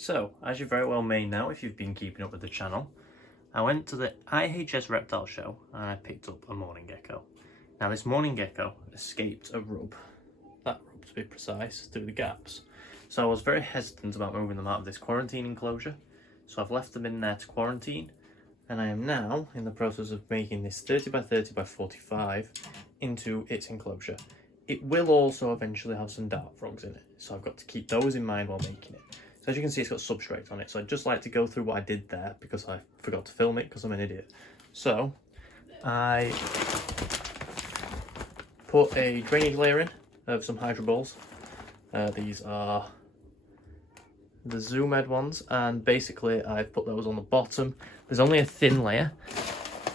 So, as you very well may know if you've been keeping up with the channel, I went to the IHS reptile show and I picked up a mourning gecko. Now this mourning gecko escaped a rub, that rub to be precise, through the gaps. So I was very hesitant about moving them out of this quarantine enclosure, so I've left them in there to quarantine, and I am now in the process of making this 30 by 30 by 45 into its enclosure. It will also eventually have some dart frogs in it, so I've got to keep those in mind while making it. So as you can see, it's got substrate on it, so I'd just like to go through what I did there because I forgot to film it because I'm an idiot. So I put a drainage layer in of some hydro balls. These are the Zoom Ed ones, and basically I've put those on the bottom. There's only a thin layer,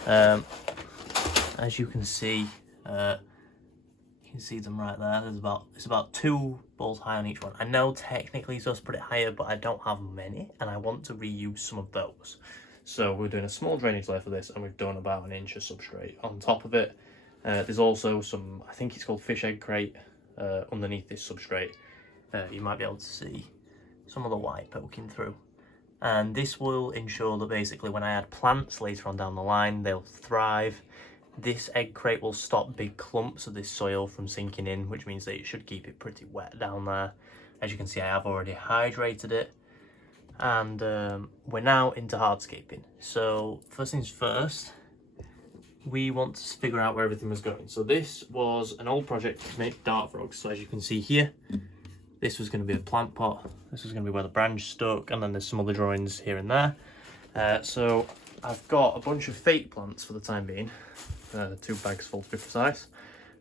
as you can see. You can see them right there. It's about 2 balls high on each one. I know technically you're supposed to put it higher, but I don't have many and I want to reuse some of those. So we're doing a small drainage layer for this, and we've done about 1 inch of substrate on top of it. There's also some, I think it's called fish egg crate, underneath this substrate. You might be able to see some of the white poking through. And this will ensure that basically when I add plants later on down the line, they'll thrive. This egg crate will stop big clumps of this soil from sinking in, which means that it should keep it pretty wet down there. As you can see, I have already hydrated it. And we're now into hardscaping. So first things first, we want to figure out where everything was going. So this was an old project to make dart frogs. So as you can see here, this was going to be a plant pot. This was going to be where the branch stuck, and then there's some other drawings here and there. So I've got a bunch of fake plants for the time being, 2 bags full to be precise,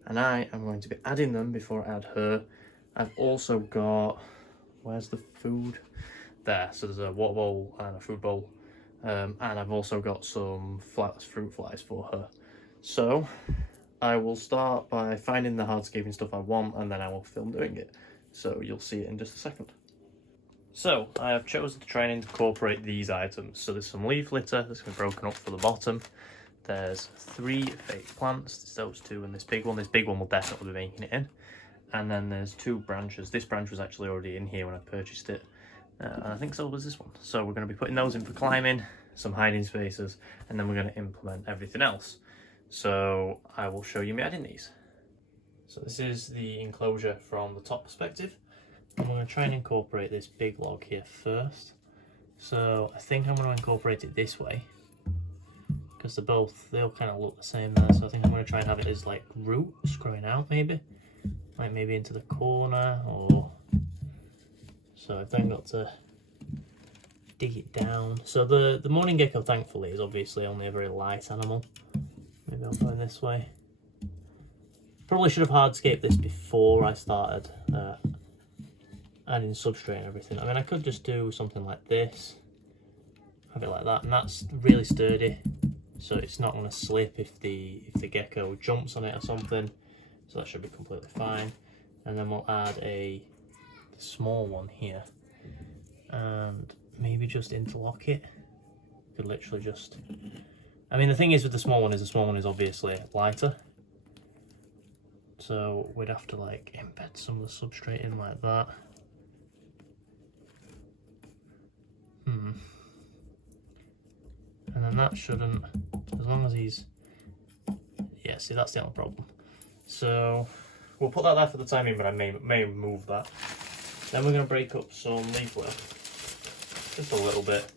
and I am going to be adding them before I add her. I've also got, where's the food? There, so there's a water bowl and a food bowl, and I've also got some fruit flies for her. So I will start by finding the hardscaping stuff I want, and then I will film doing it. So you'll see it in just a second. So I have chosen to try and incorporate these items. So there's some leaf litter that's been broken up for the bottom. There's 3 fake plants, there's those 2 and this big one. This big one will definitely be making it in. And then there's 2 branches. This branch was actually already in here when I purchased it. And I think so was this one. So we're going to be putting those in for climbing, some hiding spaces, and then we're going to implement everything else. So I will show you me adding these. So this is the enclosure from the top perspective. I'm going to try and incorporate this big log here first. So I think I'm going to incorporate it this way, because they'll kind of look the same there. So I think I'm going to try and have it as like roots growing out, maybe into the corner, or so I've then got to dig it down. So the mourning gecko, thankfully, is obviously only a very light animal. Maybe I'll go in this way. Probably should have hardscaped this before I started adding substrate and everything. I mean, I could just do something like this, have it like that, and that's really sturdy, so it's not going to slip if the gecko jumps on it or something. So that should be completely fine. And then we'll add a small one here, and maybe just interlock it. Could literally just, I mean, the thing is with the small one is obviously lighter. So we'd have to like embed some of the substrate in like that. And then that shouldn't, as long as he's, yeah, see, that's the only problem. So we'll put that there for the time being, but I may move that. Then we're going to break up some leaf litter, just a little bit,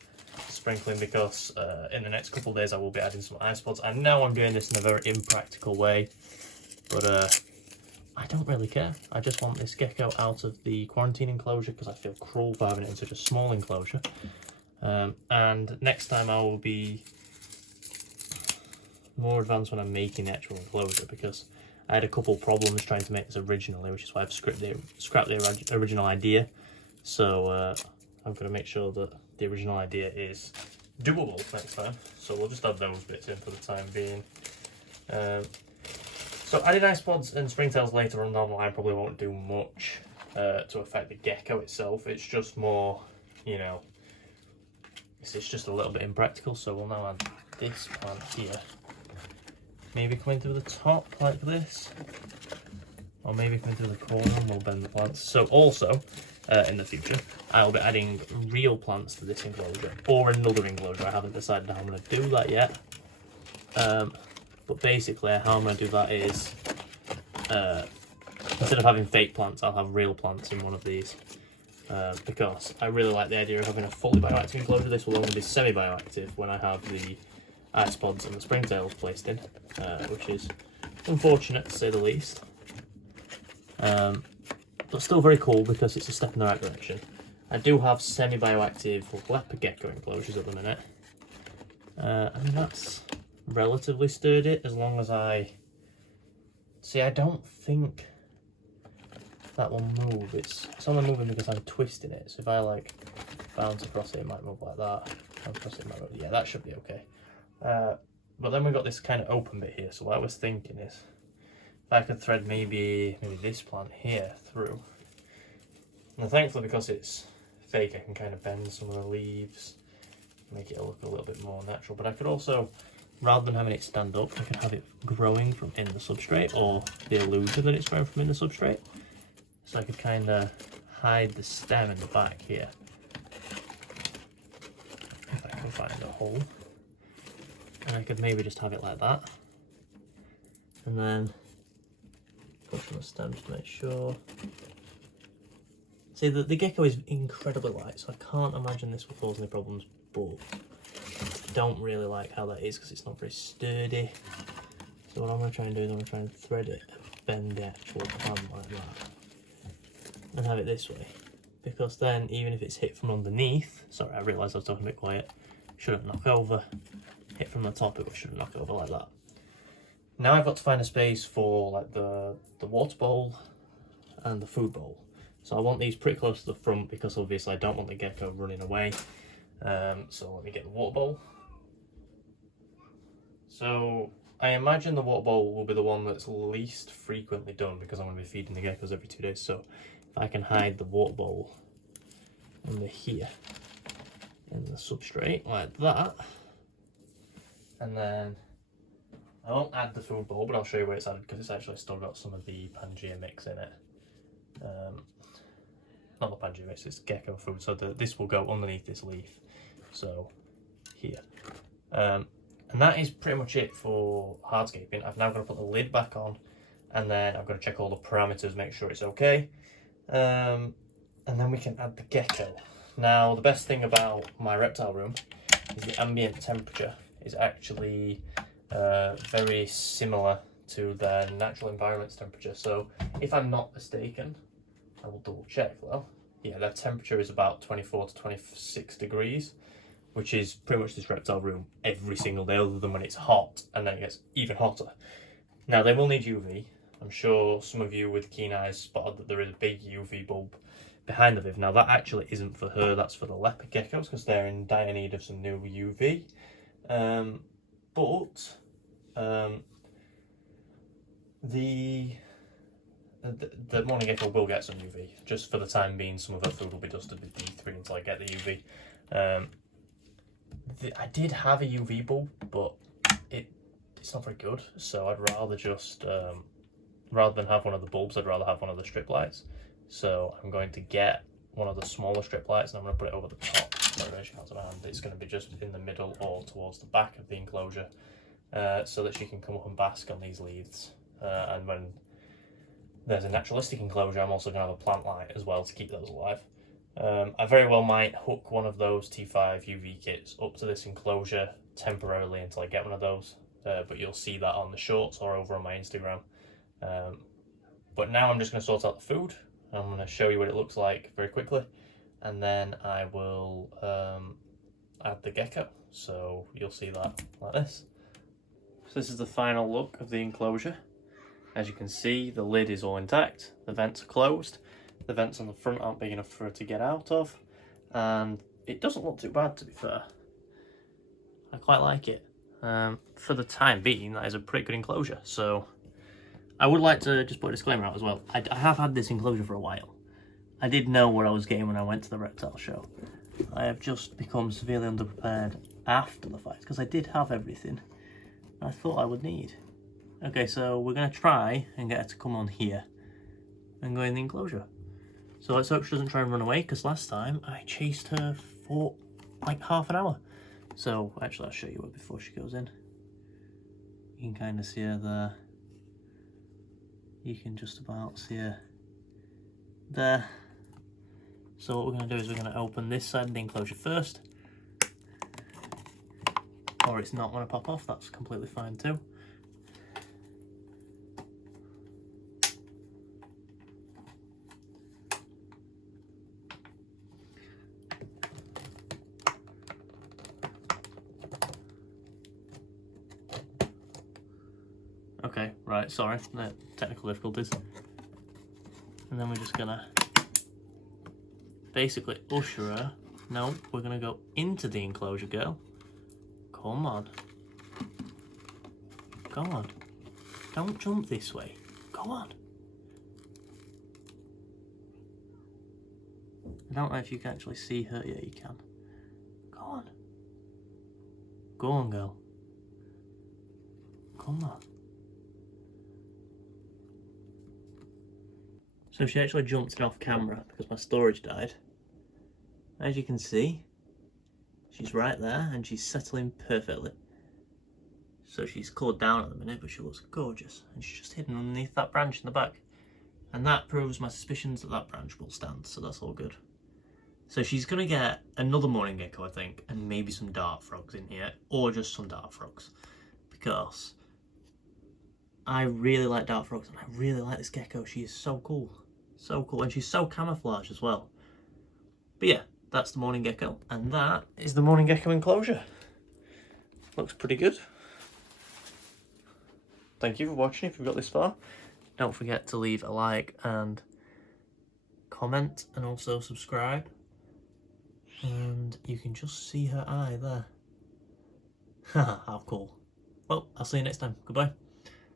sprinkling, because in the next couple of days I will be adding some ice pods. I know I'm doing this in a very impractical way, but I don't really care. I just want this gecko out of the quarantine enclosure because I feel cruel for having it in such a small enclosure. And next time I will be more advanced when I'm making the actual enclosure, because I had a couple problems trying to make this originally, which is why I've scrapped the original idea. So I'm going to make sure that the original idea is doable next time. So we'll just add those bits in for the time being. So adding ice pods and springtails later on down the line probably won't do much to affect the gecko itself. It's just more, you know, it's just a little bit impractical. So we'll now add this plant here. Maybe coming through the top like this, or maybe coming through the corner and we'll bend the plants. So also, in the future, I'll be adding real plants to this enclosure, or another enclosure. I haven't decided how I'm going to do that yet. But basically how I'm going to do that is, instead of having fake plants, I'll have real plants in one of these. Because I really like the idea of having a fully bioactive enclosure. This will only be semi-bioactive when I have the ice pods and the springtails placed in, which is unfortunate to say the least. But still very cool because it's a step in the right direction. I do have semi-bioactive leopard gecko enclosures at the minute. I mean, that's relatively sturdy as long as I... See, I don't think that will move. It's only moving because I'm twisting it. So if I like bounce across it, it might move like that. Across it, might move. Yeah, that should be okay. But then we've got this kind of open bit here. So what I was thinking is, if I could thread maybe this plant here through. And thankfully, because it's fake, I can kind of bend some of the leaves, make it look a little bit more natural. But I could also, rather than having it stand up, I can have it growing from in the substrate, or the illusion that it's growing from in the substrate. So I could kind of hide the stem in the back here. If I can find a hole. And I could maybe just have it like that. And then push on the stem to make sure. See, the gecko is incredibly light, so I can't imagine this will cause any problems, but I don't really like how that is because it's not very sturdy. So what I'm going to try and do is I'm going to try and thread it and bend the actual plant like that. And have it this way. Because then, even if it's hit from underneath, sorry, I realised I was talking a bit quiet, shouldn't knock over. Hit from the top, it shouldn't knock over like that. Now I've got to find a space for like the water bowl and the food bowl. So I want these pretty close to the front because obviously I don't want the gecko running away. So let me get the water bowl. So I imagine the water bowl will be the one that's least frequently done because I'm going to be feeding the geckos every 2 days. So if I can hide the water bowl under here in the substrate like that, and then I won't add the food bowl, but I'll show you where it's added because it's actually still got some of the Pangea mix in it. Not the Pangea mix, it's gecko food, so this will go underneath this leaf, so here. And that is pretty much it for hardscaping. I've now got to put the lid back on, and then I've got to check all the parameters, make sure it's okay. And then we can add the gecko. Now, the best thing about my reptile room is the ambient temperature is actually very similar to their natural environment's temperature. So if I'm not mistaken, I will double check though. Yeah, their temperature is about 24 to 26 degrees, which is pretty much this reptile room every single day other than when it's hot, and then it gets even hotter. Now they will need UV. I'm sure some of you with keen eyes spotted that there is a big UV bulb behind the Viv. Now that actually isn't for her, that's for the leopard geckos because they're in dire need of some new UV. The Mourning Gecko will get some UV. Just for the time being, some of her food will be dusted with D3 until I get the UV. I did have a UV bulb, but it's not very good. So I'd rather just, rather than have one of the bulbs, I'd rather have one of the strip lights. So I'm going to get one of the smaller strip lights and I'm going to put it over the top. It's going to be just in the middle or towards the back of the enclosure, so that she can come up and bask on these leaves. And when there's a naturalistic enclosure, I'm also going to have a plant light as well to keep those alive. I very well might hook one of those T5 UV kits up to this enclosure temporarily until I get one of those, but you'll see that on the shorts or over on my Instagram. But now I'm just going to sort out the food. I'm going to show you what it looks like very quickly, and then I will add the gecko, so you'll see that like this. So this is the final look of the enclosure. As you can see, the lid is all intact, the vents are closed, the vents on the front aren't big enough for her to get out of, and it doesn't look too bad, to be fair. I quite like it. For the time being, that is a pretty good enclosure. So I would like to just put a disclaimer out as well. I have had this enclosure for a while. I did know what I was getting when I went to the reptile show. I have just become severely underprepared after the fact because I did have everything I thought I would need. Okay, so we're going to try and get her to come on here and go in the enclosure. So let's hope she doesn't try and run away, because last time I chased her for like half an hour. So actually I'll show you her before she goes in. You can kind of see her there. You can just about see her there. So what we're going to do is we're going to open this side of the enclosure first. Or it's not going to pop off, that's completely fine too. Okay, right, sorry, no, technical difficulties. And then we're just gonna basically usher her. No, we're gonna go into the enclosure, girl. Come on. Go on. Don't jump this way. Go on. I don't know if you can actually see her. Yeah, you can. Go on. Go on, girl. Come on. So she actually jumped it off camera because my storage died. As you can see, she's right there and she's settling perfectly. So she's cooled down at the minute, but she looks gorgeous. And she's just hidden underneath that branch in the back. And that proves my suspicions that that branch will stand, so that's all good. So she's going to get another mourning gecko, I think, and maybe some dart frogs in here, or just some dart frogs. Because I really like dart frogs, and I really like this gecko. She is so cool. So cool, and she's so camouflaged as well. But yeah, that's the mourning gecko, and that is the mourning gecko enclosure. Looks pretty good. Thank you for watching if you've got this far. Don't forget to leave a like and comment, and also subscribe. And you can just see her eye there. Haha, how cool. Well, I'll see you next time. Goodbye.